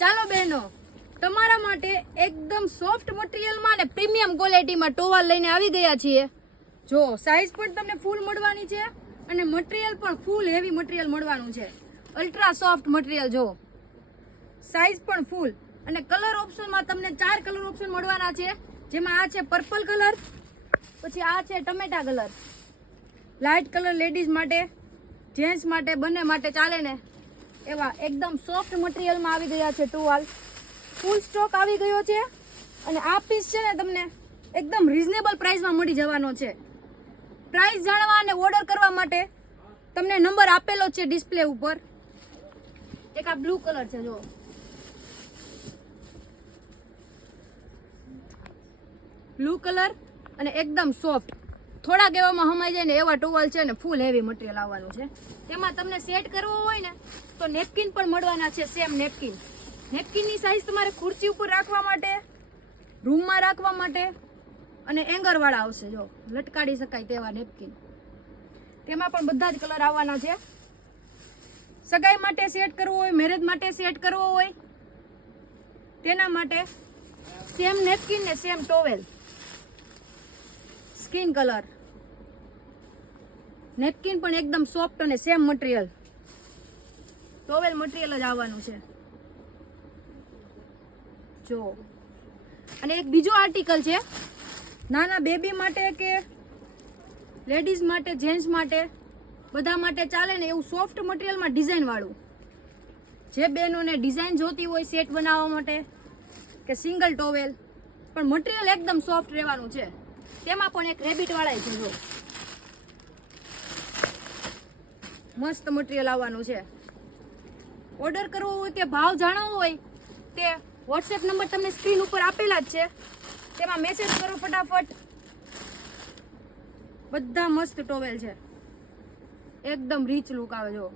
ચાલો બહેનો, તમારા માટે એકદમ સોફ્ટ મટીરિયલમાં અને પ્રીમિયમ ક્વોલિટીમાં ટોવાલ લઈને આવી ગયા છીએ. જો સાઈઝ પણ તમને ફૂલ મળવાની છે અને મટીરિયલ પણ ફૂલ હેવી મટીરિયલ મળવાનું છે. અલ્ટ્રા સોફ્ટ મટીરિયલ જો. સાઈઝ પણ ફૂલ અને કલર ઓપ્શનમાં તમને ચાર કલર ઓપ્શન મળવાના છે. જેમાં આ છે પર્પલ કલર પછી આ છે ટમેટા કલર લાઇટ કલર લેડીઝ માટે જેન્ટ્સ માટે, બંને માટે ચાલે ને. એવા એકદમ સોફ્ટ મટીરિયલમાં આવી ગયા છે ટુવાલ. ફૂલ સ્ટોક આવી ગયો છે અને આ પીસ છે ને તમને એકદમ રિઝનેબલ પ્રાઇસમાં મળી જવાનો છે. પ્રાઇસ જાણવા અને ઓર્ડર કરવા માટે તમને નંબર આપેલો છે ડિસ્પ્લે ઉપર. એક આ બ્લુ કલર છે જો બ્લુ કલર અને એકદમ સોફ્ટ થોડાક એવામાં હમાઈ જાય ને એવા ટોવલ છે ને ફૂલ હેવી મટીરિયલ આવવાનું છે. તેમાં તમને સેટ કરવો હોય ને, તો નેપકિન પણ મળવાના છે સેમ નેપકિન નેપકિનની સાઇઝ તમારે ખુરશી ઉપર રાખવા માટે રૂમમાં રાખવા માટે અને એંગરવાળા આવશે, જો. લટકાડી શકાય તેવા નેપકિન તેમાં પણ બધા જ કલર આવવાના છે. સગાઈ માટે સેટ કરવો હોય મેરેજ માટે સેટ કરવો હોય, તેના માટે સેમ નેપકિન ને same towel skin colour napkin પણ એકદમ સોફ્ટ અને સેમ મટીરિયલ ટોવેલ મટીરિયલ જ આવવાનું છે. જો. અને એક બીજો આર્ટિકલ છે. નાના બેબી માટે કે લેડીઝ માટે જેન્ટ્સ માટે, બધા માટે ચાલે ને એવું સોફ્ટ મટીરિયલમાં ડિઝાઇનવાળું જે બહેનોને ડિઝાઇન જોતી હોય સેટ બનાવવા માટે કે સિંગલ ટોવેલ પણ મટીરિયલ એકદમ સોફ્ટ રહેવાનું છે. તેમાં પણ એક રેબિટવાળા છે મસ્ત મટીરિયલ આવવાનું છે. ઓર્ડર કરવો હોય કે ભાવ જાણવો હોય તે વોટ્સએપ નંબર તમને સ્ક્રીન ઉપર આપેલા જ છે. તેમાં મેસેજ કરો ફટાફટ. બધા મસ્ત ટોવેલ છે. એકદમ રીચ લુક આવે જો